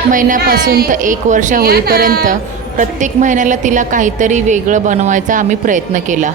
1 महिन्यापासून तर 1 वर्ष होईपर्यंत प्रत्येक महिन्याला तिला काहीतरी वेगळं बनवायचा आम्ही प्रयत्न केला.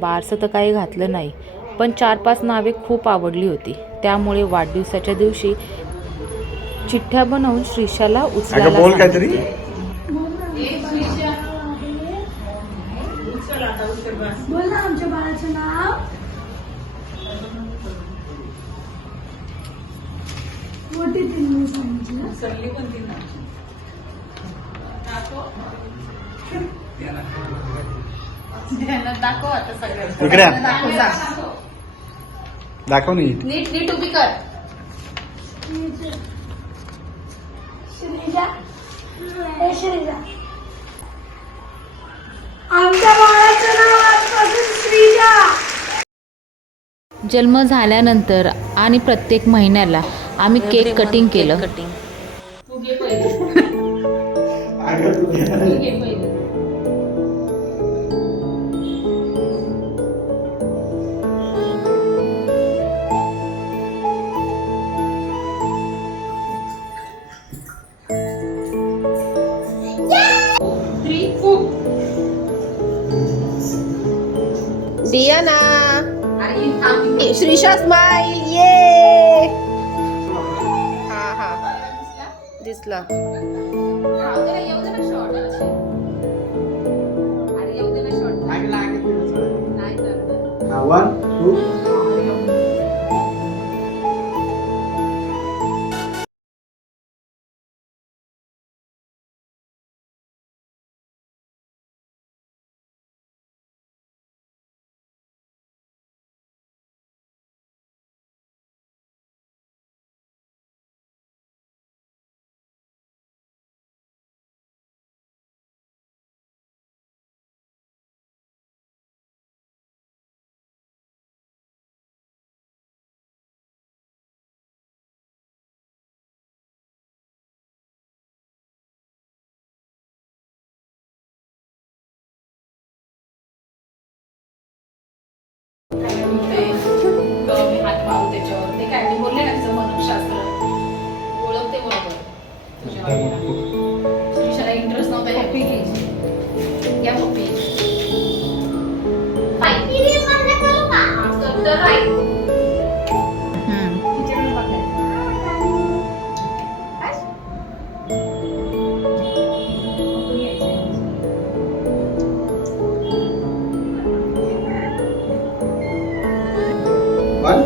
बारसं तर काही घातलं नाही, पण 4-5 नावे खूप आवडली होती. त्यामुळे वाढदिवसाच्या दिवशी चिठ्ठ्या बनवून श्रीषाला उचलायला बोल काहीतरी. बोल ना आमच्या बाळाचं नाव. मोठी तिने सांगितलं. दाखव आता सगळ्यांना. इकडे आण. दाखव. दाखव नीट. नीट उभी कर. श्रीजा. ए श्रीजा. आमच्या बाळाचं नाव आजपासून श्रीजा. जन्म झाल्यानंतर आणि प्रत्येक महिन्याला आम्ही केक कटिंग केलं. Diana. Shrisha smile. Yay. हा. दिसला. One, two. हात मारू त्याच्यावर. ते काय मी बोलले ना तिचं मनोशास्त्र ओळखते बरोबर. श्रीषाला इंटरेस्ट नव्हता. हॅपी या पप्पी. One.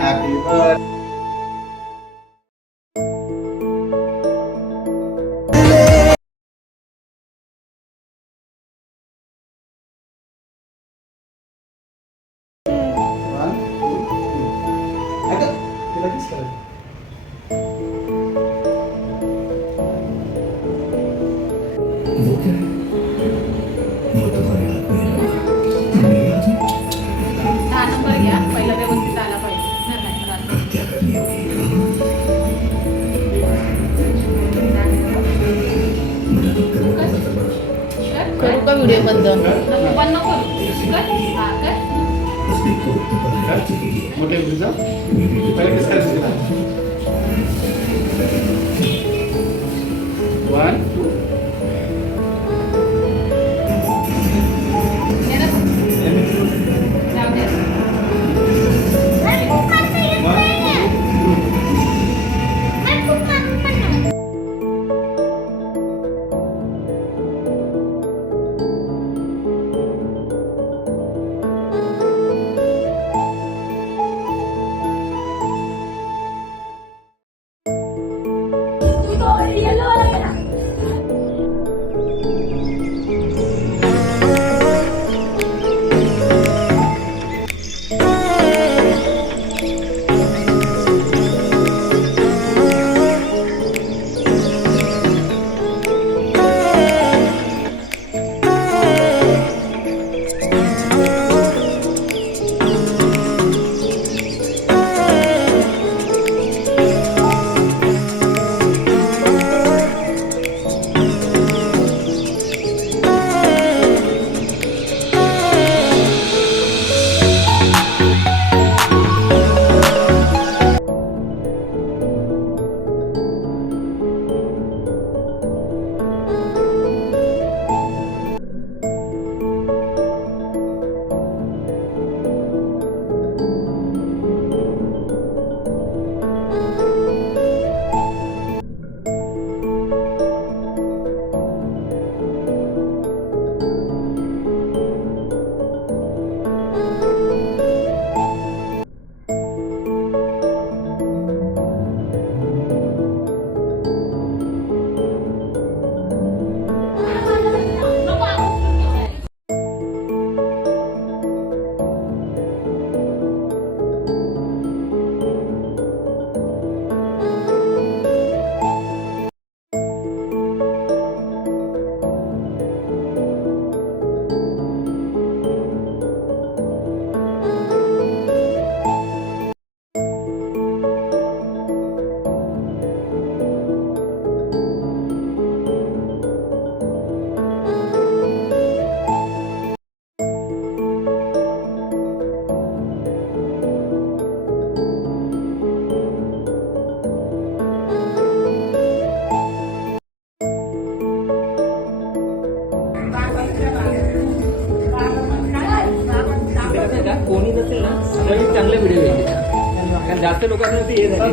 Happy birthday. One, two, three. Agak, lagi sekali. हा नंबर घ्या. पहिला व्यवस्थित आला पाहिजे. करू का व्हिडिओ बंद? पण नको. हा कर. मोठे मुलीचा पहिले किस करायचं तिला. One, two. जास्त लोकांना ते हे झाले.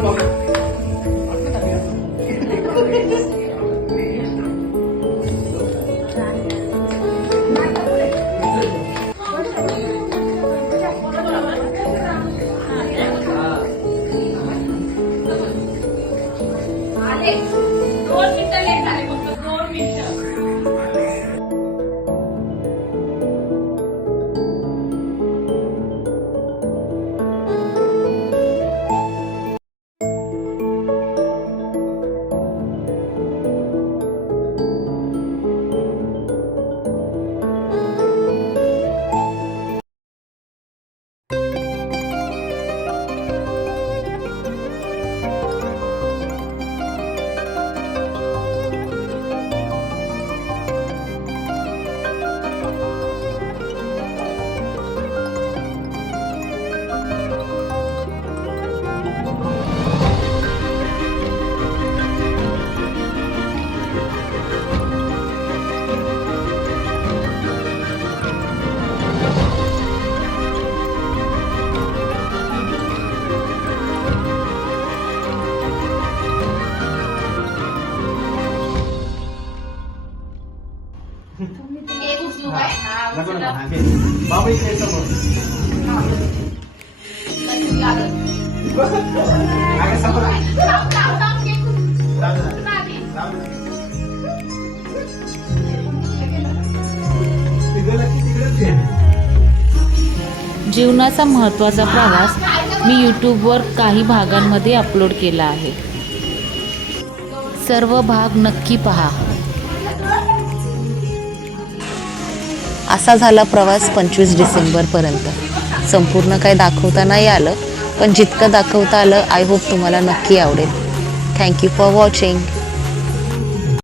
बाबा इकडे समोर. अगं समोर. जीवनाचा महत्त्वाचा प्रवास मी यूट्यूबवर काही भागांमध्ये अपलोड केला आहे. सर्व भाग नक्की पहा. असा झाला प्रवास 25 डिसेंबरपर्यंत. संपूर्ण काही दाखवता नाही आलं, पण जितकं दाखवता आलं आय होप तुम्हाला नक्की आवडेल. Thank you for watching.